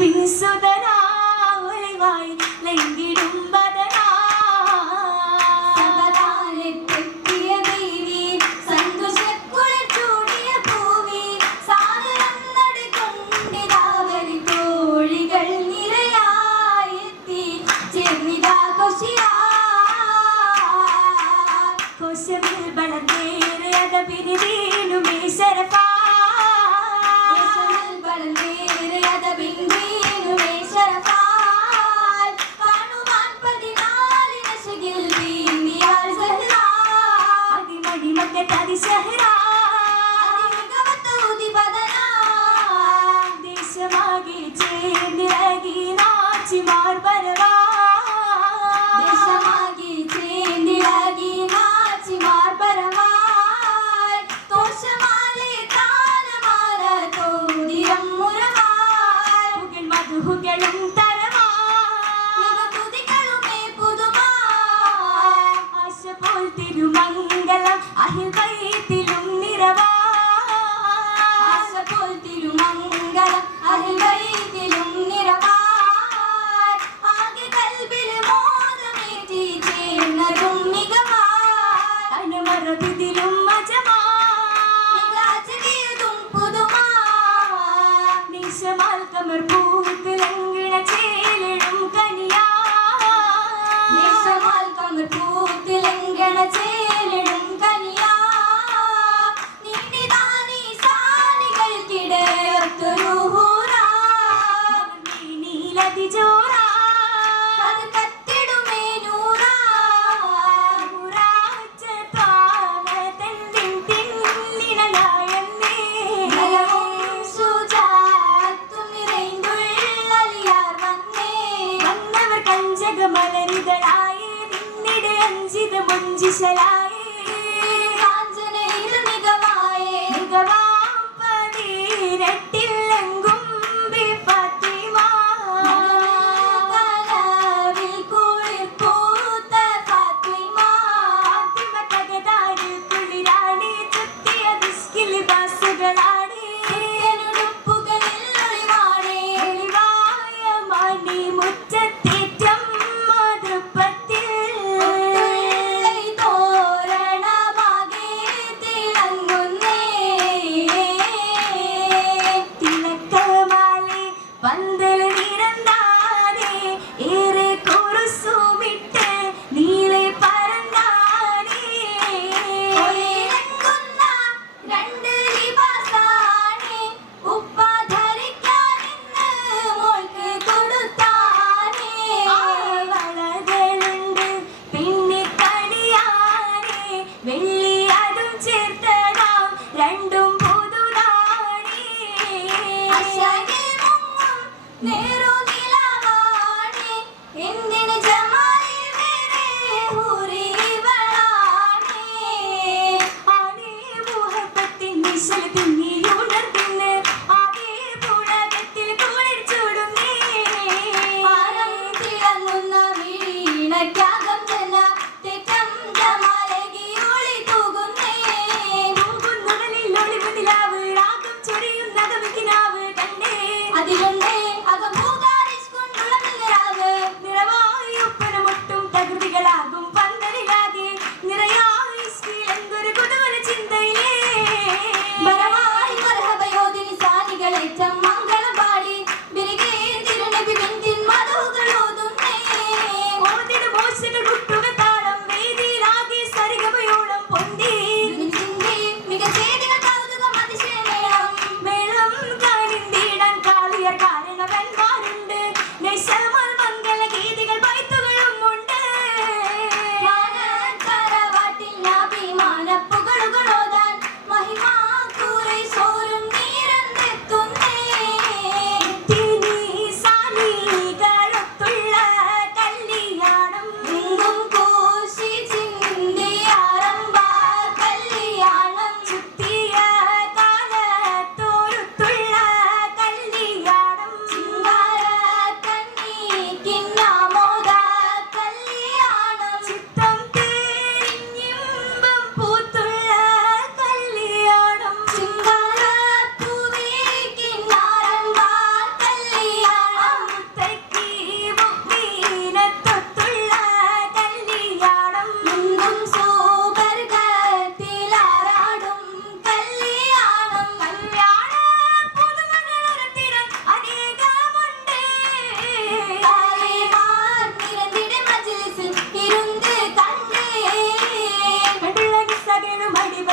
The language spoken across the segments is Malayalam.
Bin Suthana உழைவாய் லெங்கி ആവശ്യമാൽ തമർ പൂത്തിലങ്കിണ ചേലിടും കനിയാ. ആവശ്യമാൽ തമർ പൂത്തിലങ്കിണ ചേലിടും Just say I. me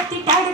மாத்திட்டாள்